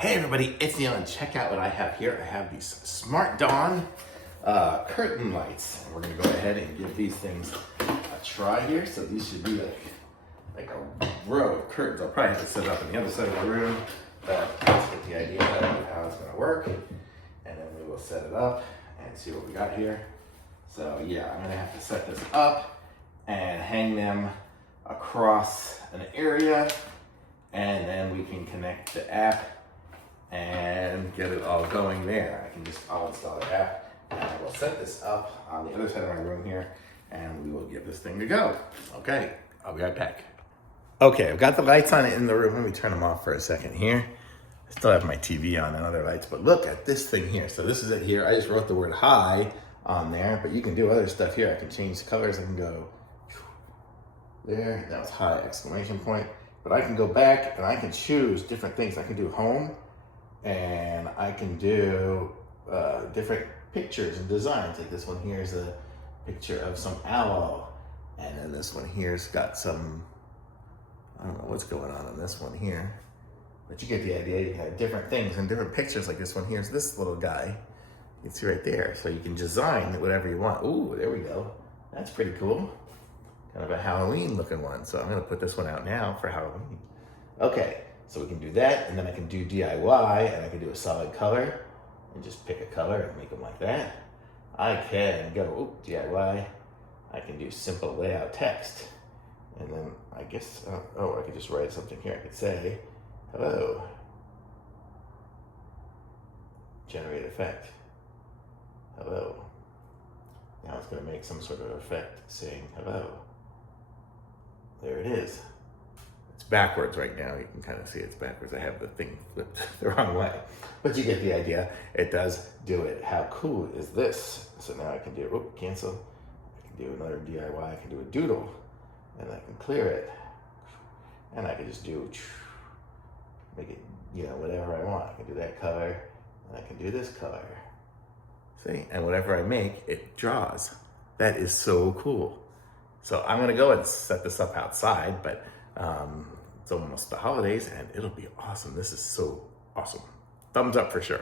Hey everybody, it's Neil, and check out what I have here. I have these SmartDawn curtain lights. And we're gonna go ahead and give these things a try here. So these should be like a row of curtains. I'll probably have to set it up on the other side of the room, but let's get the idea of how it's gonna work. And then we will set it up and see what we got here. So yeah, I'm gonna have to set this up and hang them across an area, and then we can connect the app and get it all going there. I'll install the app and I will set this up on the other side of my room here, and we will give this thing to go. Okay, I'll be right back. Okay, I've got the lights on in the room. Let me turn them off for a second here. I still have my TV on and other lights, but look at this thing here. So this is it here. I just wrote the word hi on there, but you can do other stuff here. I can change the colors. I can go there, that was hi, exclamation point. But I can go back and I can choose different things. I can do home, and I can do different pictures and designs. Like this one here is a picture of some owl, and then this one here's got some, I don't know what's going on in this one here, but you get the idea. You can have different things and different pictures. Like this one here's this little guy. You can see right there. So you can design whatever you want. Ooh, there we go. That's pretty cool. Kind of a Halloween looking one. So I'm gonna put this one out now for Halloween. Okay. So we can do that, and then I can do DIY, and I can do a solid color, and just pick a color and make them like that. I can go, DIY, I can do simple layout text, and then I guess, I could just write something here. I could say, hello, generate effect, hello. Now it's gonna make some sort of effect saying hello. There it is. It's backwards right now. You can kind of see it's backwards. I have the thing flipped the wrong way. But you get the idea. It does do it. How cool is this? So now I can do, cancel. I can do another DIY. I can do a doodle. And I can clear it. And I can just do, make it, whatever I want. I can do that color. And I can do this color. See? And whatever I make, it draws. That is so cool. So I'm going to go and set this up outside, but it's almost the holidays and it'll be awesome. This is so awesome. Thumbs up for sure.